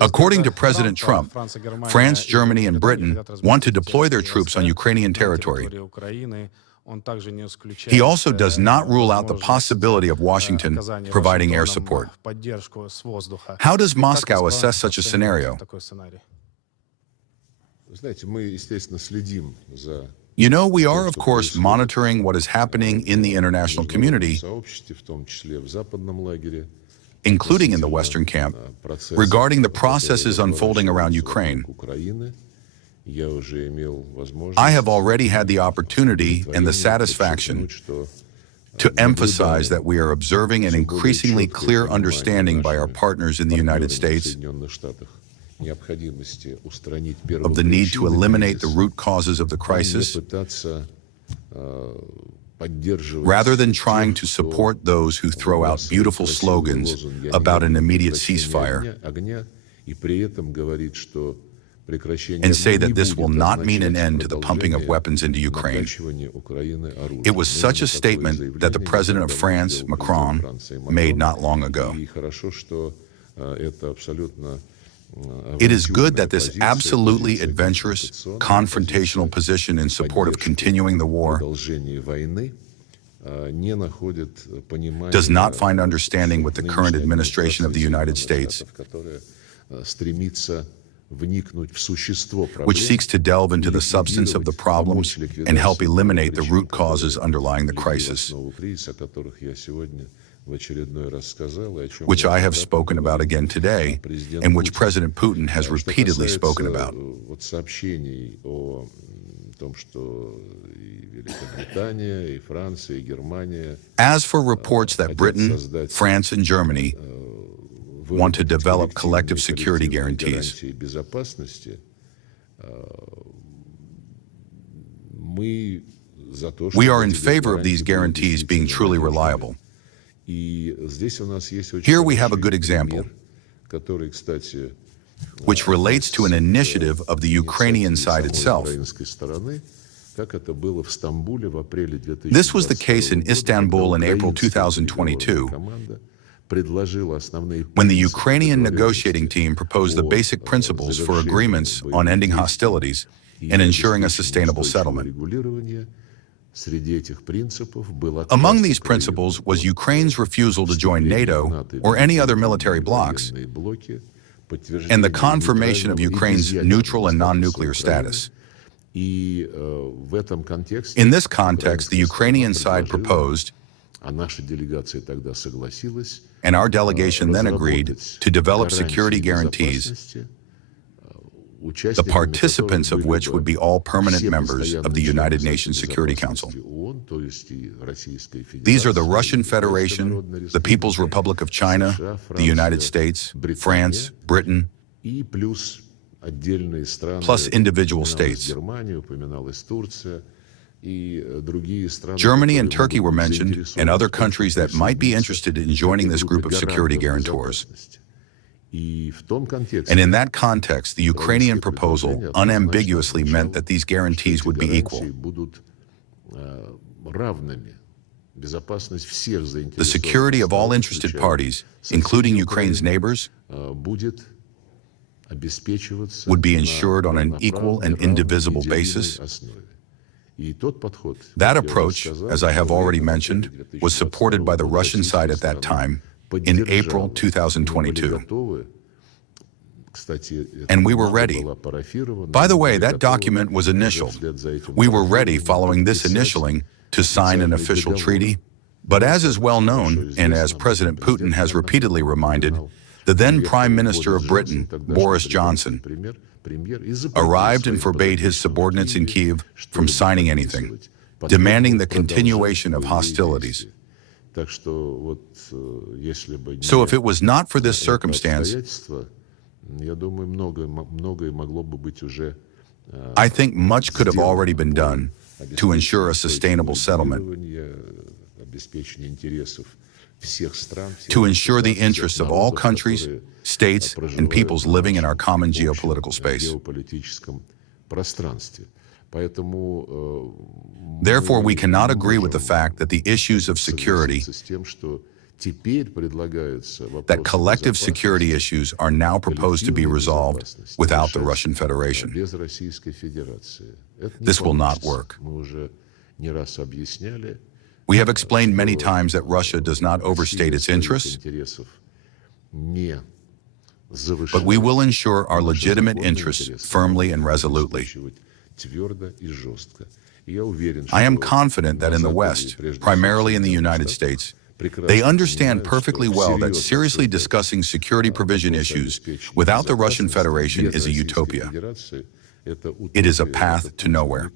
According to President Trump, France, Germany, and Britain want to deploy their troops on Ukrainian territory. He also does not rule out the possibility of Washington providing air support. How does Moscow assess such a scenario? You know, we are, of course, monitoring what is happening in the international community, including in the Western camp, regarding the processes unfolding around Ukraine. I have already had the opportunity and the satisfaction to emphasize that we are observing an increasingly clear understanding by our partners in the United States of the need to eliminate the root causes of the crisis, rather than trying to support those who throw out beautiful slogans about an immediate ceasefire and say that this will not mean an end to the pumping of weapons into Ukraine. It was such a statement that the President of France, Macron, made not long ago. It is good that this absolutely adventurous, confrontational position in support of continuing the war does not find understanding with the current administration of the United States, which seeks to delve into the substance of the problems and help eliminate the root causes underlying the crisis, which I have spoken about again today, and which President Putin has repeatedly spoken about. As for reports that Britain, France, and Germany want to develop collective security guarantees, we are in favor of these guarantees being truly reliable. Here we have a good example, which relates to an initiative of the Ukrainian side itself. This was the case in Istanbul in April 2022, when the Ukrainian negotiating team proposed the basic principles for agreements on ending hostilities and ensuring a sustainable settlement. Among these principles was Ukraine's refusal to join NATO or any other military blocs, and the confirmation of Ukraine's neutral and non-nuclear status. In this context, the Ukrainian side proposed, and our delegation then agreed, to develop security guarantees, the participants of which would be all permanent members of the United Nations Security Council. These are the Russian Federation, the People's Republic of China, the United States, France, Britain, plus individual states. Germany and Turkey were mentioned, and other countries that might be interested in joining this group of security guarantors. And in that context, the Ukrainian proposal unambiguously meant that these guarantees would be equal. The security of all interested parties, including Ukraine's neighbors, would be ensured on an equal and indivisible basis. That approach, as I have already mentioned, was supported by the Russian side at that time, in April 2022. And we were ready. By the way, that document was initialed. We were ready following this initialing to sign an official treaty. But as is well known, and as President Putin has repeatedly reminded, the then Prime Minister of Britain, Boris Johnson, arrived and forbade his subordinates in Kyiv from signing anything, demanding the continuation of hostilities. So if it was not for this circumstance, I think much could have already been done to ensure a sustainable settlement, to ensure the interests of all countries, states, and peoples living in our common geopolitical space. Therefore, we cannot agree with the fact that the issues of security that collective security issues are now proposed to be resolved without the Russian Federation. This will not work. We have explained many times that Russia does not overstate its interests, but we will ensure our legitimate interests firmly and resolutely. I am confident that in the West, primarily in the United States, they understand perfectly well that seriously discussing security provision issues without the Russian Federation is a utopia. It is a path to nowhere.